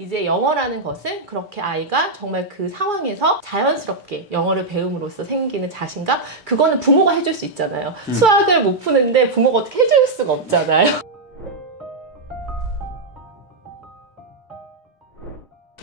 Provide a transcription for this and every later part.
이제 영어라는 것은 그렇게 아이가 정말 그 상황에서 자연스럽게 영어를 배움으로써 생기는 자신감? 그거는 부모가 해줄 수 있잖아요. 수학을 못 푸는데 부모가 어떻게 해줄 수가 없잖아요.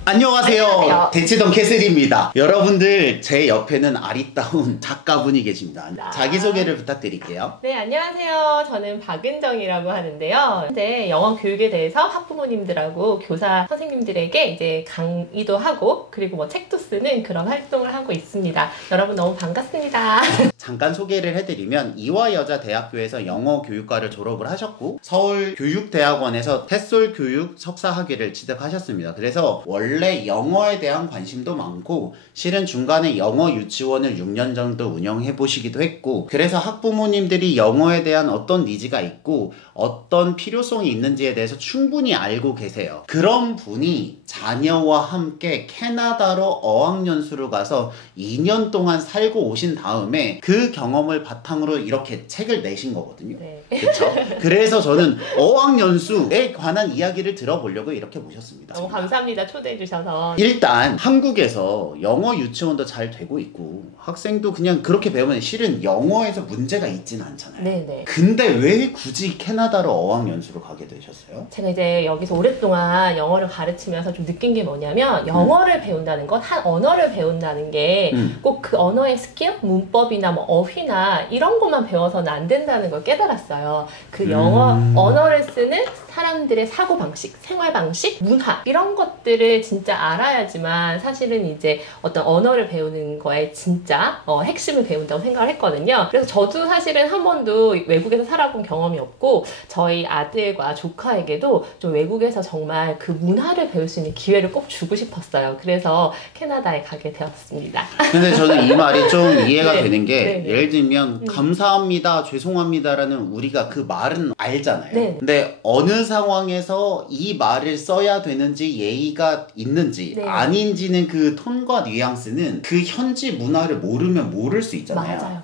안녕하세요. 대치동 캐슬입니다. 여러분들 제 옆에는 아리따운 작가분이 계십니다. 자기소개를 부탁드릴게요. 네, 안녕하세요. 저는 박은정이라고 하는데요. 현재 영어 교육에 대해서 학부모님들하고 교사 선생님들에게 이제 강의도 하고 그리고 뭐 책도 쓰는 그런 활동을 하고 있습니다. 여러분 너무 반갑습니다. 잠깐 소개를 해드리면 이화여자대학교에서 영어 교육과를 졸업을 하셨고 서울교육대학원에서 햇솔교육 석사학위를 취득하셨습니다. 그래서 원래 영어에 대한 관심도 많고 실은 중간에 영어 유치원을 6년 정도 운영해 보시기도 했고 그래서 학부모님들이 영어에 대한 어떤 니즈가 있고 어떤 필요성이 있는지에 대해서 충분히 알고 계세요. 그런 분이 자녀와 함께 캐나다로 어학연수를 가서 2년 동안 살고 오신 다음에 그 경험을 바탕으로 이렇게 책을 내신 거거든요. 네. 그렇죠? 그래서 저는 어학연수에 관한 이야기를 들어보려고 이렇게 모셨습니다. 너무 감사합니다. 초대해 주셔서. 일단 한국에서 영어 유치원도 잘 되고 있고 학생도 그냥 그렇게 배우면 실은 영어에서 문제가 있지는 않잖아요. 네네. 근데 왜 굳이 캐나다로 어학연수를 가게 되셨어요? 제가 이제 여기서 오랫동안 영어를 가르치면서 좀 느낀 게 뭐냐면 영어를 배운다는 것, 한 언어를 배운다는 게 꼭 그 언어의 스킬, 문법이나 뭐 어휘나 이런 것만 배워서는 안 된다는 걸 깨달았어요. 그 영어 언어를 쓰는 사람들의 사고방식, 생활방식, 문화 이런 것들을 진짜 알아야지만 사실은 이제 어떤 언어를 배우는 거에 진짜 핵심을 배운다고 생각을 했거든요. 그래서 저도 사실은 한 번도 외국에서 살아본 경험이 없고 저희 아들과 조카에게도 좀 외국에서 정말 그 문화를 배울 수 있는 기회를 꼭 주고 싶었어요. 그래서 캐나다에 가게 되었습니다. 근데 저는 이 말이 좀 이해가 네. 되는 게 네네. 예를 들면 감사합니다, 죄송합니다라는 우리가 그 말은 알잖아요. 네. 근데 어느 상황에서 이 말을 써야 되는지 예의가 있는지 네. 아닌지는 그 톤과 뉘앙스는 그 현지 문화를 모르면 모를 수 있잖아요. 맞아요.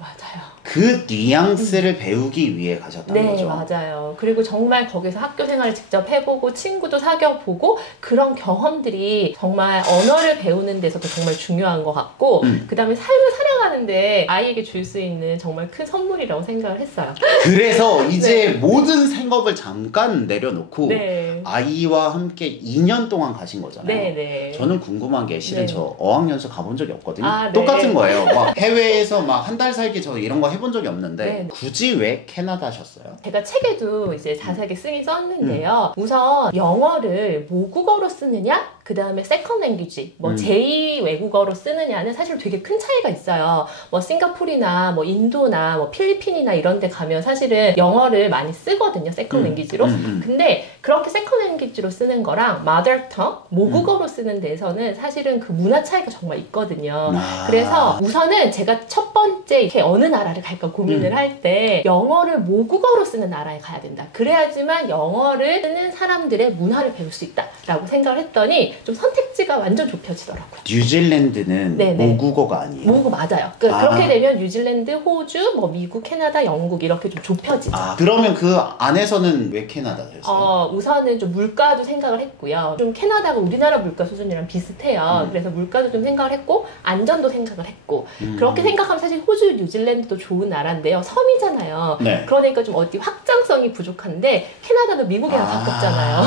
그 뉘앙스를 배우기 위해 가셨다는 네, 거죠. 맞아요. 그리고 정말 거기서 학교 생활을 직접 해보고 친구도 사귀어보고 그런 경험들이 정말 언어를 배우는 데서도 정말 중요한 것 같고 그 다음에 삶을 살아가는데 아이에게 줄 수 있는 정말 큰 선물이라고 생각을 했어요. 그래서 이제 모든 생업을 잠깐 내려놓고 네. 아이와 함께 2년 동안 가신 거잖아요. 네. 저는 궁금한 게 실은 네. 저 어학연수 가본 적이 없거든요. 아, 네. 똑같은 거예요. 막 해외에서 막 한 달 살기 저 이런 거 해본 적이 없는데 네. 굳이 왜 캐나다셨어요? 제가 책에도 이제 자세하게 쓰긴 썼는데요. 우선 영어를 모국어로 쓰느냐, 그 다음에 세컨 랭귀지, 뭐 제2 외국어로 쓰느냐는 사실 되게 큰 차이가 있어요. 뭐 싱가포르나 뭐 인도나 뭐 필리핀이나 이런 데 가면 사실은 영어를 많이 쓰거든요. 세컨 랭귀지로. 근데 그렇게 세컨 랭귀지로 쓰는 거랑 mother tongue, 모국어로 쓰는 데에서는 사실은 그 문화 차이가 정말 있거든요. 그래서 우선은 제가 첫 번째 이렇게 어느 나라를 갈까 고민을 할 때 영어를 모국어로 쓰는 나라에 가야 된다. 그래야지만 영어를 쓰는 사람들의 문화를 배울 수 있다라고 생각을 했더니 좀 선택지가 완전 좁혀지더라고요. 뉴질랜드는 네네. 모국어가 아니에요? 모국어 맞아요. 그렇게 되면 뉴질랜드, 호주, 뭐 미국, 캐나다, 영국 이렇게 좀 좁혀지죠. 그러면 그 안에서는 왜 캐나다였어요? 우선은 좀 물가도 생각을 했고요. 좀 캐나다가 우리나라 물가 수준이랑 비슷해요. 그래서 물가도 좀 생각을 했고 안전도 생각을 했고 그렇게 생각하면 사실 호주, 뉴질랜드도 좋은 나라인데요. 섬이잖아요. 네. 그러니까 좀 어디 확장성이 부족한데 캐나다는 미국이랑 가깝잖아요.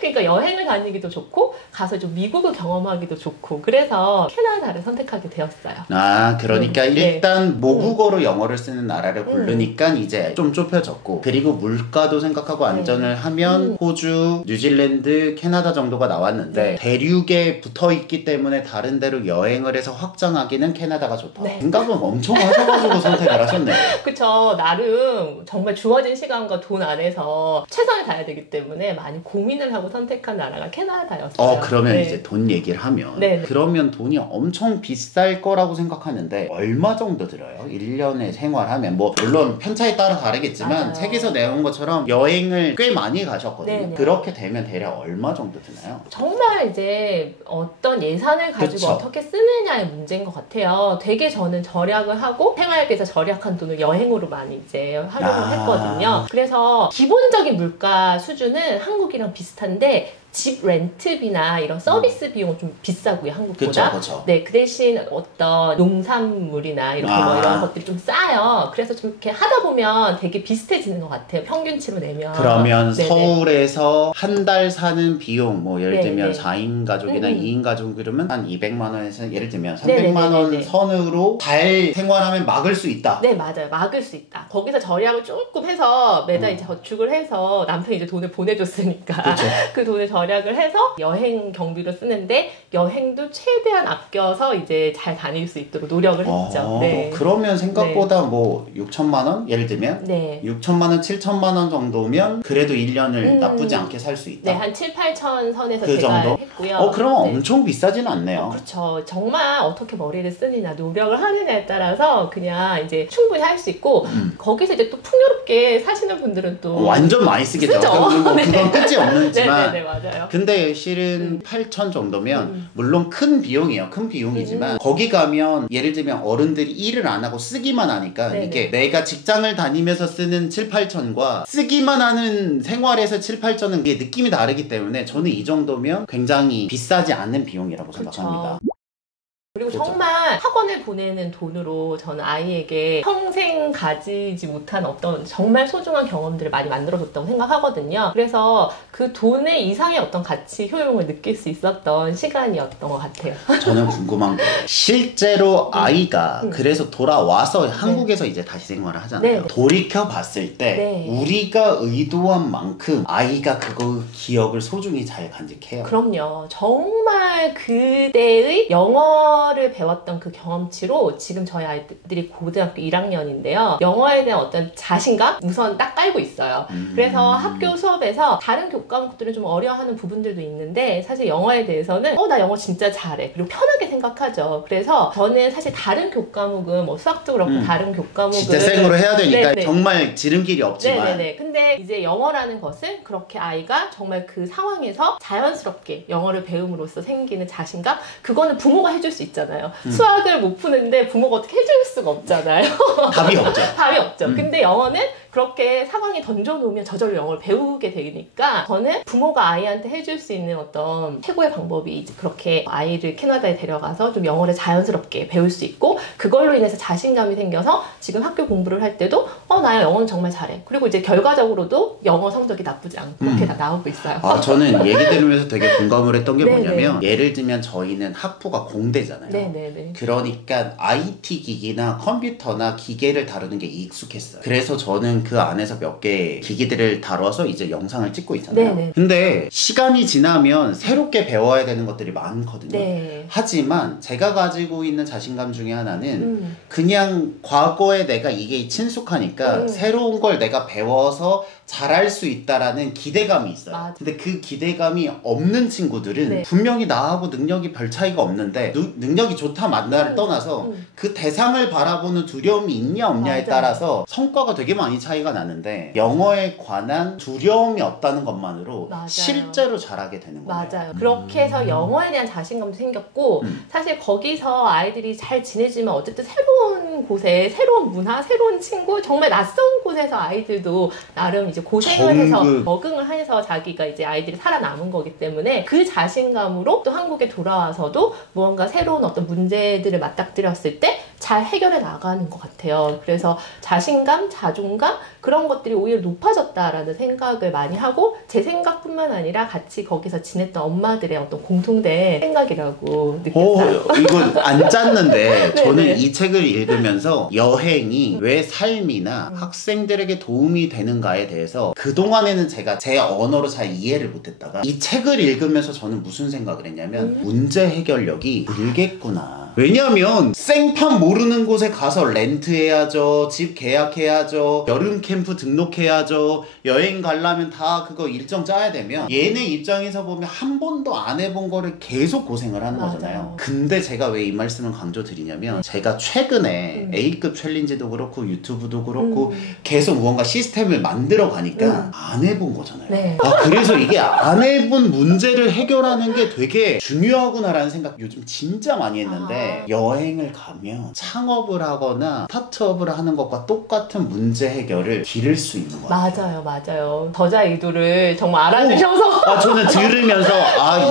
그러니까 여행을 다니기도 좋고 가서 좀 미국을 경험하기도 좋고 그래서 캐나다를 선택하게 되었어요. 그러니까 네. 일단 모국어로 영어를 쓰는 나라를 고르니까 이제 좀 좁혀졌고 그리고 물가도 생각하고 안전을 하면 호주, 뉴질랜드, 캐나다 정도가 나왔는데 대륙에 붙어있기 때문에 다른 데로 여행을 해서 확장하기는 캐나다가 좋다. 생각은 엄청 하셔가지고 선택을 하셨네요. 그쵸. 나름 정말 주어진 시간과 돈 안에서 최선을 다해야 되기 때문에 많이 고민을 하고 선택한 나라가 캐나다였어요. 그러면 이제 돈 얘기를 하면 그러면 돈이 엄청 비쌀 거라고 생각하는데 얼마 정도 들어요? 1년에 생활하면 뭐 물론 편차에 따라 다르겠지만 맞아요. 책에서 내온 것처럼 여행을 꽤 많이 가셨거든요. 네네. 그렇게 되면 대략 얼마 정도 드나요? 정말 이제 어떤 예산을 가지고 그쵸. 어떻게 쓰느냐의 문제인 것 같아요. 되게 저는 절약을 하고 생활비에서 절약한 돈을 여행으로 많이 이제 활용을 했거든요. 그래서 기본적인 물가 수준은 한국이랑 비슷한데 집 렌트비나 이런 서비스 비용은 좀 비싸고요, 한국보다. 그쵸. 네, 그 대신 어떤 농산물이나 이런 것들이 좀 싸요. 그래서 좀 이렇게 하다 보면 되게 비슷해지는 것 같아요. 평균치로 내면. 그러면 네네. 서울에서 한 달 사는 비용, 뭐 예를 들면 네네. 4인 가족이나 2인 가족 그러면 한 200만 원에서 예를 들면 300만 네네네네. 원 선으로 잘 생활하면 막을 수 있다. 네, 맞아요. 막을 수 있다. 거기서 절약을 조금 해서 매달 이제 저축을 해서 남편이 이제 돈을 보내줬으니까 그쵸. 그 돈을 절약을 해서 여행 경비로 쓰는데 여행도 최대한 아껴서 이제 잘 다닐 수 있도록 노력을 했죠. 네. 그러면 생각보다 뭐 6천만 원? 예를 들면 네. 6천만 원, 7천만 원 정도면 그래도 1년을 나쁘지 않게 살 수 있다. 네, 한 7, 8천 선에서 그 제가 정도? 했고요. 그럼 네. 엄청 비싸진 않네요. 그렇죠. 정말 어떻게 머리를 쓰느냐, 노력을 하느냐에 따라서 그냥 이제 충분히 할 수 있고 거기서 이제 또 풍요롭게 사시는 분들은 또 완전 많이 쓰겠죠. 쓰죠. 그건 끝이 없는지만. 네네네, 맞아요. 근데 실은 8천 정도면 물론 큰 비용이에요. 큰 비용이지만 거기 가면 예를 들면 어른들이 일을 안 하고 쓰기만 하니까 네네. 이게 내가 직장을 다니면서 쓰는 7, 8천과 쓰기만 하는 생활에서 7, 8천은 이게 느낌이 다르기 때문에 저는 이 정도면 굉장히 비싸지 않은 비용이라고 생각합니다. 그리고 그렇죠. 정말 학원을 보내는 돈으로 저는 아이에게 평생 가지지 못한 어떤 정말 소중한 경험들을 많이 만들어줬다고 생각하거든요. 그래서 그 돈의 이상의 어떤 가치, 효용을 느낄 수 있었던 시간이었던 것 같아요. 저는 궁금한 게 실제로 아이가 그래서 돌아와서 한국에서 이제 다시 생활을 하잖아요. 네. 돌이켜 봤을 때 네. 우리가 의도한 만큼 아이가 그거 기억을 소중히 잘 간직해요. 그럼요. 정말 그때의 영어를 배웠던 그 경험치로 지금 저희 아이들이 고등학교 1학년인데요. 영어에 대한 어떤 자신감 우선 딱 깔고 있어요. 그래서 학교 수업에서 다른 교과목들은 좀 어려워하는 부분들도 있는데 사실 영어에 대해서는 나 영어 진짜 잘해. 그리고 편하게 생각하죠. 그래서 저는 사실 다른 교과목은 뭐 수학도 그렇고 다른 교과목은 진짜 생으로 해야 되니까 네네. 정말 지름길이 없지만 네네네. 근데 이제 영어라는 것은 그렇게 아이가 정말 그 상황에서 자연스럽게 영어를 배움으로써 생기는 자신감 그거는 부모가 해줄 수 있잖아요. 수학을 못 푸는데 부모가 어떻게 해줄 수가 없잖아요. 답이 없죠. 답이 없죠. 근데 영어는 그렇게 상황에 던져놓으면 저절로 영어를 배우게 되니까 저는 부모가 아이한테 해줄 수 있는 어떤 최고의 방법이 이제 그렇게 아이를 캐나다에 데려가서 좀 영어를 자연스럽게 배울 수 있고 그걸로 인해서 자신감이 생겨서 지금 학교 공부를 할 때도 나 영어는 정말 잘해. 그리고 이제 결과적으로도 영어 성적이 나쁘지 않고 그렇게 다 나오고 있어요. 저는 얘기 들으면서 되게 공감을 했던 게 네네. 뭐냐면 예를 들면 저희는 학부가 공대잖아요. 네네네. 그러니까 IT 기기나 컴퓨터나 기계를 다루는 게 익숙했어요. 그래서 저는 그 안에서 몇 개 기기들을 다뤄서 이제 영상을 찍고 있잖아요. 네네. 근데 시간이 지나면 새롭게 배워야 되는 것들이 많거든요. 네. 하지만 제가 가지고 있는 자신감 중에 하나는 그냥 과거에 내가 이게 친숙하니까 새로운 걸 내가 배워서 잘할 수 있다라는 기대감이 있어요. 맞아. 근데 그 기대감이 없는 친구들은 네. 분명히 나하고 능력이 별 차이가 없는데 능력이 좋다 맞나를 떠나서 그 대상을 바라보는 두려움이 있냐 없냐에 맞아요. 따라서 성과가 되게 많이 차이가 나는데 영어에 관한 두려움이 없다는 것만으로 맞아요. 실제로 잘하게 되는 거예요. 맞아요. 그렇게 해서 영어에 대한 자신감도 생겼고 사실 거기서 아이들이 잘 지내지만 어쨌든 새로운 곳에 새로운 문화, 새로운 친구 정말 낯선 곳에서 아이들도 나름 이제 고생을 해서 적응을 해서 자기가 이제 아이들이 살아남은 거기 때문에 그 자신감으로 또 한국에 돌아와서도 무언가 새로운 어떤 문제들을 맞닥뜨렸을 때 잘 해결해 나가는 것 같아요. 그래서 자신감, 자존감 그런 것들이 오히려 높아졌다라는 생각을 많이 하고 제 생각뿐만 아니라 같이 거기서 지냈던 엄마들의 어떤 공통된 생각이라고 느꼈어요. 이거 안 짰는데 저는 네네. 이 책을 읽으면서 여행이 왜 삶이나 학생들에게 도움이 되는가에 대해서 그동안에는 제가 제 언어로 잘 이해를 못했다가 이 책을 읽으면서 저는 무슨 생각을 했냐면 문제 해결력이 늘겠구나. 왜냐면 생판 모르는 곳에 가서 렌트해야죠, 집 계약해야죠, 여름 캠프 등록해야죠, 여행 가려면 다 그거 일정 짜야 되면 얘네 입장에서 보면 한 번도 안 해본 거를 계속 고생을 하는 맞아요. 거잖아요. 근데 제가 왜 이 말씀을 강조드리냐면 제가 최근에 A급 챌린지도 그렇고 유튜브도 그렇고 계속 무언가 시스템을 만들어 가니까 안 해본 거잖아요. 네. 그래서 이게 안 해본 문제를 해결하는 게 되게 중요하구나라는 생각 요즘 진짜 많이 했는데 여행을 가면 창업을 하거나 스타트업을 하는 것과 똑같은 문제 해결을 기를 수 있는 거예요. 맞아요. 저자 의도를 정말 알아주셔서 저는 들으면서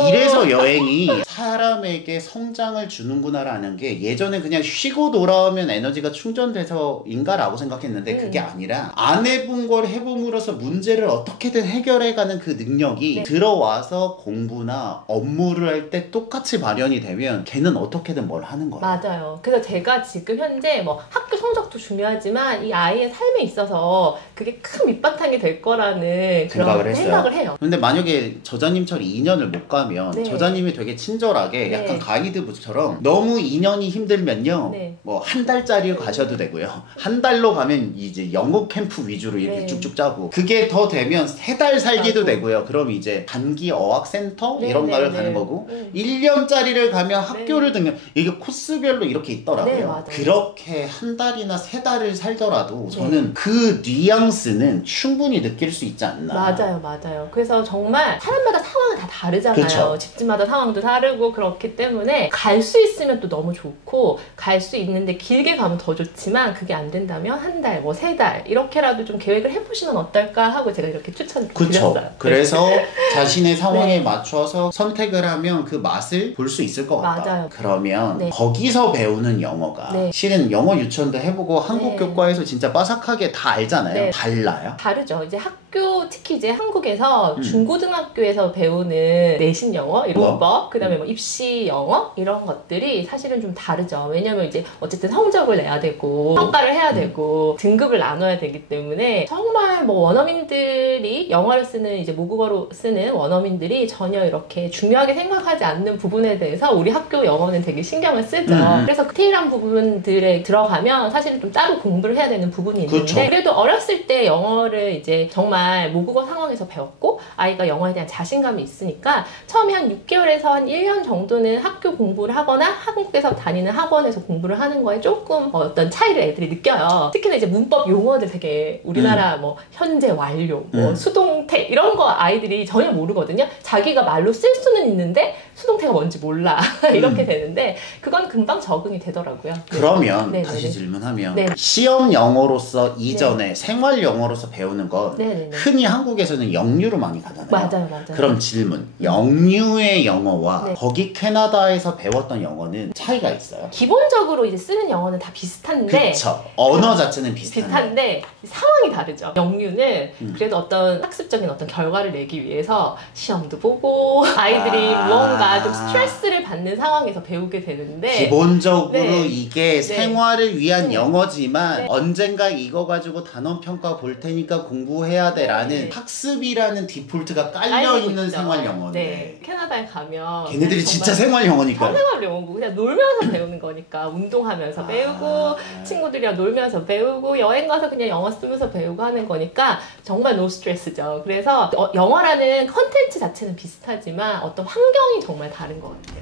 이래서 여행이 사람에게 성장을 주는구나라는 게 예전에 그냥 쉬고 돌아오면 에너지가 충전돼서인가라고 생각했는데 그게 아니라 안 해본 걸 해봄으로써 문제를 어떻게든 해결해가는 그 능력이 들어와서 공부나 업무를 할 때 똑같이 발현이 되면 걔는 어떻게든 뭘 하는 거예요. 맞아요. 그래서 제가 지금 현재 뭐 학교 성적도 중요하지만 이 아이의 삶에 있어서 그게 큰 밑바탕이 될 거라는 그런 생각을 해요. 근데 만약에 저자님처럼 2년을 못 가면 저자님이 되게 친절하게 약간 가이드북처럼 너무 2년이 힘들면요 뭐 한 달짜리 가셔도 되고요. 한 달로 가면 이제 영어 캠프 위주로 이렇게 쭉쭉 짜고 그게 더 되면 3달 살기도 되고요. 그럼 이제 단기 어학센터 이런 거를 가는 거고 1년짜리를 가면 학교를 등록 이게 코스별로 이렇게 있더라고요. 그렇게 한 달이나 3달을 살더라도 저는 그 뉘앙스는 충분히 느낄 수 있지 않나. 맞아요. 그래서 정말 사람마다 상황은 다 다르잖아요. 그쵸? 집집마다 상황도 다르고 그렇기 때문에 갈 수 있으면 또 너무 좋고 갈 수 있는데 길게 가면 더 좋지만 그게 안 된다면 한 달, 뭐 3달 이렇게라도 좀 계획을 해보시면 어떨까 하고 제가 이렇게 추천을 드렸어요. 그래서 자신의 상황에 맞춰서 선택을 하면 그 맛을 볼 수 있을 것 같다. 그러면 거기서 배우는 영어가 실은 영어 유치원도 해보고 한국 교과에서 진짜 빠삭하게 다 알잖아요. 달라요? 다르죠. 이제 학교 특히 이제 한국에서 중고등학교에서 배우는 내신 영어, 문법, 그다음에 뭐 입시 영어 이런 것들이 사실은 좀 다르죠. 왜냐면 이제 어쨌든 성적을 내야 되고 평가를 해야 되고 등급을 나눠야 되기 때문에 정말 뭐 원어민들이 영어를 쓰는 이제 모국어로 쓰는 원어민들이 전혀 이렇게 중요하게 생각하지 않는 부분에 대해서 우리 학교 영어는 되게 신경을 쓰죠. 그래서 디테일한 부분들에 들어가면 사실은 좀 따로 공부를 해야 되는 부분이 있는데 그래도 어렸을 때 영어를 이제 정말 모국어 상황에서 배웠고 아이가 영어에 대한 자신감이 있으니까 처음에 한 6개월에서 한 1년 정도는 학교 공부를 하거나 한국에서 다니는 학원에서 공부를 하는 거에 조금 어떤 차이를 애들이 느껴요. 특히나 이제 문법 용어들 되게 우리나라 뭐 현재 완료, 뭐 수동태 이런 거 아이들이 전혀 모르거든요. 자기가 말로 쓸 수는 있는데 수동태가 뭔지 몰라. 이렇게 되는데 그건 금방 적응이 되더라고요. 그러면 다시 질문하면 시험 영어로서 이전에 생활 영어로서 배우는 건 흔히 한국에서는 영유로 많이 가잖아요. 맞아요. 그럼 질문. 영유의 영어와 거기 캐나다에서 배웠던 영어는 차이가 있어요? 기본적으로 이제 쓰는 영어는 다 비슷한데 그쵸. 언어 자체는 비슷한데 상황이 다르죠. 영유는 그래도 어떤 학습적인 어떤 결과를 내기 위해서 시험도 보고 아이들이 무언가 좀 스트레스를 받는 상황에서 배우게 되는데 기본적으로 이게 생활을 위한 영어지만 언젠가 이거 가지고 단원평가 볼 테니까 공부해야 돼 라는 학습이라는 디폴트가 깔려있는 생활 영어인데 캐나다에 가면 걔네들이 진짜 생활 영어니까 생활 영어고 그냥 놀면서 배우는 거니까 운동하면서 배우고 친구들이랑 놀면서 배우고 여행 가서 그냥 영어 쓰면서 배우고 하는 거니까 정말 노 스트레스죠. 그래서 영어라는 컨텐츠 자체는 비슷하지만 어떤 환경이 정말 다른 것 같아요.